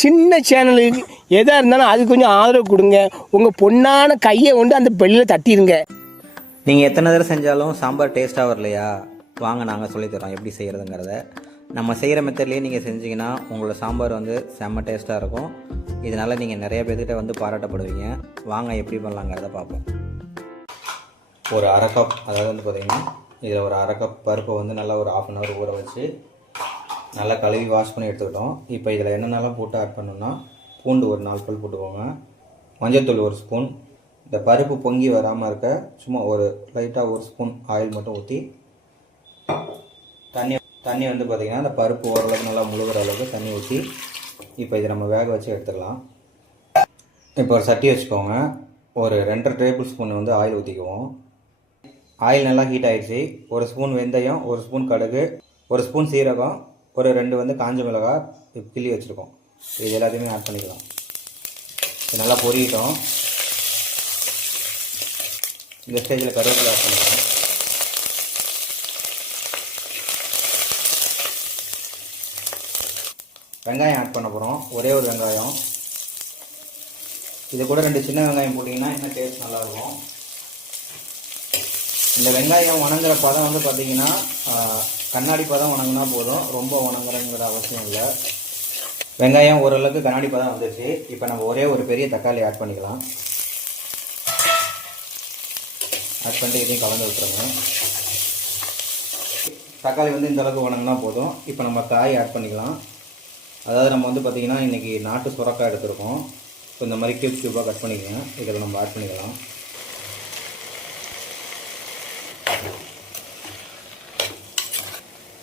சின்ன சேனலுக்கு எதாக இருந்தாலும் அது கொஞ்சம் ஆதரவு கொடுங்க. உங்கள் பொண்ணான கையை கொண்டு அந்த பெல்லில் தட்டிடுங்க நீங்கள் எத்தனை தடவை செஞ்சாலும் சாம்பார் டேஸ்ட்டாக வரலையா? வாங்க நாங்கள் சொல்லித்தரோம் எப்படி செய்கிறதுங்கிறத நம்ம செய்கிற மெத்தட்லேயே நீங்கள் செஞ்சீங்கன்னா உங்களோட சாம்பார் வந்து செம்ம டேஸ்ட்டாக இருக்கும். இதனால் நீங்கள் நிறைய பேர்கிட்ட வந்து பாராட்டப்படுவீங்க. வாங்க எப்படி பண்ணலாங்கிறத பார்ப்போம். ஒரு அரை கப் அதாவது வந்து பார்த்திங்கன்னா இதில் ஒரு அரை கப் பருப்பை வந்து நல்லா ஒரு ஆஃப் அன் ஹவர் ஊற வச்சு நல்லா கழுவி வாஷ் பண்ணி எடுத்துக்கிட்டோம். இப்போ இதில் என்னென்னலாம் போட்டு ஆட் பண்ணணும்னா பூண்டு ஒரு நாலு பல் போட்டுக்கோங்க. மஞ்சள்தூள் ஒரு ஸ்பூன் இந்த பருப்பு பொங்கி வராமல் இருக்க சும்மா ஒரு லைட்டாக ஒரு ஸ்பூன் ஆயில் மட்டும் ஊற்றி தண்ணி தண்ணி வந்து பார்த்திங்கன்னா இந்த பருப்பு ஓரளவுக்கு நல்லா முழுகிற அளவுக்கு தண்ணி ஊற்றி இப்போ இதை நம்ம வேக வச்சு எடுத்துக்கலாம் இப்போ ஒரு சட்டி வச்சுக்கோங்க. ஒரு ரெண்டரை டேபிள் ஸ்பூன் வந்து ஆயில் ஊற்றிக்குவோம் ஆயில் நல்லா ஹீட் ஆகிடுச்சு ஒரு ஸ்பூன் வெந்தயம் ஒரு ஸ்பூன் கடுகு ஒரு ஸ்பூன் சீரகம் ஒரு ரெண்டு வந்து காஞ்ச மிளகாய் கிள்ளி வச்சுருக்கோம். இது எல்லாத்தையுமே ஆட் பண்ணிக்கலாம். இது நல்லா பொரியட்டும். இந்த ஸ்டேஜில் கருவேப்பிலை ஆட் பண்ணிக்கலாம். வெங்காயம் ஆட் பண்ண போகிறோம் ஒரே ஒரு வெங்காயம். இது கூட ரெண்டு சின்ன வெங்காயம் போட்டிங்கன்னா இன்னும் டேஸ்ட் நல்லாயிருக்கும் இந்த வெங்காயம் வணங்குற பதம் வந்து பார்த்தீங்கன்னா கண்ணாடி பதம் வணங்கினா போதும். ரொம்ப வணங்குறங்கிற அவசியம் இல்லை. வெங்காயம் ஓரளவுக்கு கண்ணாடி பதம் வந்துருச்சு. இப்போ நம்ம ஒரே ஒரு பெரிய தக்காளி ஆட் பண்ணிக்கலாம். ஆட் பண்ணிட்டு இதையும் கலந்து விட்டுருங்க. தக்காளி வந்து இந்த அளவுக்கு வணங்கினா போதும். இப்போ நம்ம காய் ஆட் பண்ணிக்கலாம். அதாவது நம்ம வந்து பார்த்திங்கன்னா இன்றைக்கி நாட்டு சுரக்காய் எடுத்திருக்கோம். ஸோ இந்த மாதிரி கியூப் கியூபாக கட் பண்ணிக்கலாம். இதில் நம்ம ஆட் பண்ணிக்கலாம்.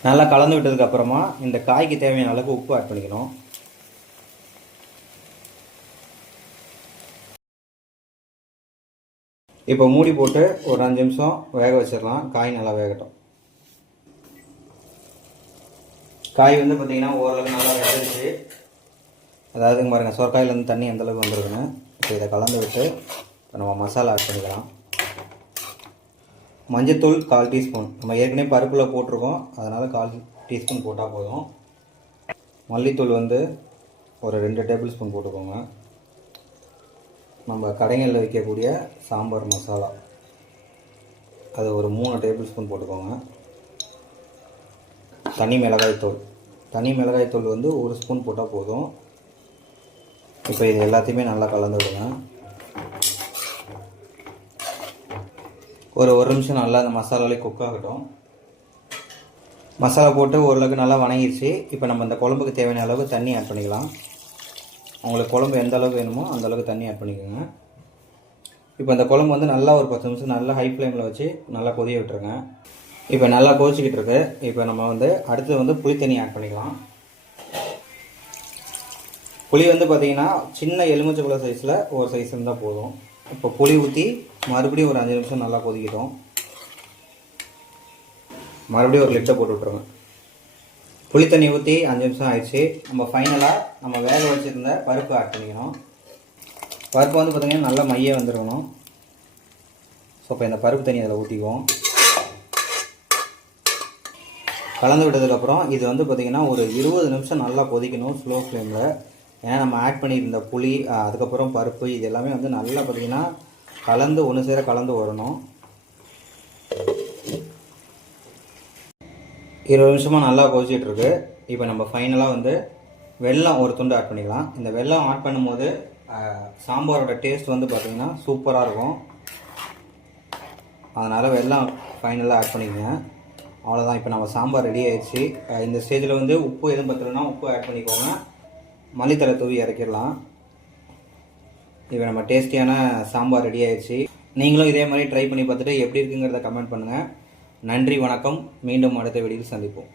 நல்லா கலந்து விட்டதுக்கு அப்புறமா இந்த காய்க்கு தேவையான அளவுக்கு உப்பு ஆட் பண்ணிக்கணும். இப்போ மூடி போட்டு ஒரு அஞ்சு நிமிஷம் வேக வச்சிடலாம். காய் நல்லா வேகட்டும். காய் வந்து பார்த்தீங்கன்னா ஓரளவுக்கு நல்லா வெந்துருச்சு. அதாவது பாருங்கள் சொரக்காயிலேருந்து தண்ணி எந்தளவுக்கு வந்துருக்குன்னு. இப்போ இதை கலந்து விட்டு இப்போ நம்ம மசாலா ஆட் பண்ணிக்கலாம். மஞ்சத்தூள் கால் டீஸ்பூன். நம்ம ஏற்கனவே பருப்பில் போட்டிருக்கோம். அதனால் கால் டீஸ்பூன் போட்டால் போதும். மல்லித்தூள் வந்து ஒரு ரெண்டு டேபிள் ஸ்பூன் போட்டுக்கோங்க. நம்ம கடைகளில் விற்கக்கூடிய சாம்பார் மசாலா. அது ஒரு மூணு டேபிள் ஸ்பூன் போட்டுக்கோங்க. தனி மிளகாய்த்தூள் தனி மிளகாய்த்தூள் வந்து ஒரு ஸ்பூன் போட்டால் போதும். இப்போ இது எல்லாத்தையுமே நல்லா கலந்து விடுங்க ஒரு ஒரு நிமிஷம் நல்லா அந்த மசாலாலே குக் ஆகட்டும். மசாலா போட்டு ஓரளவுக்கு நல்லா வணங்கிடுச்சு இப்போ நம்ம இந்த குழம்புக்கு தேவையான அளவுக்கு தண்ணி ஆட் பண்ணிக்கலாம். உங்களுக்கு குழம்பு எந்த அளவுக்கு வேணுமோ அந்த அளவுக்கு தண்ணி ஆட் பண்ணிக்கோங்க. இப்போ இந்த குழம்பு வந்து நல்லா ஒரு பத்து நிமிஷம் நல்லா ஹை ஃப்ளேமில் வச்சு நல்லா கொதிய விட்டுருங்க. இப்போ நல்லா கொதிச்சிக்கிட்டு இருக்கு. இப்போ நம்ம வந்து அடுத்து வந்து புளி தண்ணி ஆட் பண்ணிக்கலாம். புளி வந்து பார்த்திங்கன்னா சின்ன எலுமிச்சைக்குள்ள சைஸில் ஒரு சைஸ் இருந்தால் போதும். இப்போ புளி ஊற்றி மறுபடியும் ஒரு அஞ்சு நிமிஷம் நல்லா கொதிக்கிட்டோம். மறுபடியும் ஒரு லிட்டை போட்டு விட்ருங்க புளி தண்ணி ஊற்றி அஞ்சு நிமிஷம் ஆயிடுச்சு. நம்ம ஃபைனலாக நம்ம வேக வச்சுருந்த பருப்பு ஆட் பண்ணிக்கணும். பருப்பு வந்து பார்த்திங்கன்னா நல்லா மைய வந்துருக்கணும். ஸோ இப்போ இந்த பருப்பு தண்ணி அதில் ஊற்றிக்குவோம் கலந்து விட்டதுக்கப்புறம் இது வந்து பார்த்திங்கன்னா ஒரு இருபது நிமிஷம் நல்லா கொதிக்கணும் ஸ்லோ ஃப்ளேமில் ஏன்னா நம்ம ஆட் பண்ணியிருந்த புளி அதுக்கப்புறம் பருப்பு இது எல்லாமே வந்து நல்லா பார்த்திங்கன்னா கலந்து ஒன்று சேர கலந்து வரணும். இருபது நிமிஷமாக நல்லா கொதிச்சிட்ருக்கு. இப்போ நம்ம ஃபைனலாக வந்து வெள்ளம் ஒரு துண்டு ஆட் பண்ணிக்கலாம். இந்த வெள்ளம் ஆட் பண்ணும்போது சாம்பாரோட டேஸ்ட் வந்து பார்த்திங்கன்னா சூப்பராக இருக்கும். அதனால் வெள்ளம் ஃபைனலாக ஆட் பண்ணிக்கங்க. அவ்வளோதான் இப்போ நம்ம சாம்பார் ரெடி ஆயிடுச்சு. இந்த ஸ்டேஜில் வந்து உப்பு எதுவும் பத்தலைன்னா உப்பு ஆட் பண்ணிக்கோங்க. மல்லித்தலை தூவி இறக்கிடலாம். இப்போ நம்ம டேஸ்டியான சாம்பார் ரெடி ஆயிடுச்சு. நீங்களும் இதே மாதிரி ட்ரை பண்ணி பார்த்துட்டு எப்படி இருக்குங்கிறத கமெண்ட் பண்ணுங்கள் நன்றி வணக்கம். மீண்டும் அடுத்த வீடியோவில் சந்திப்போம்.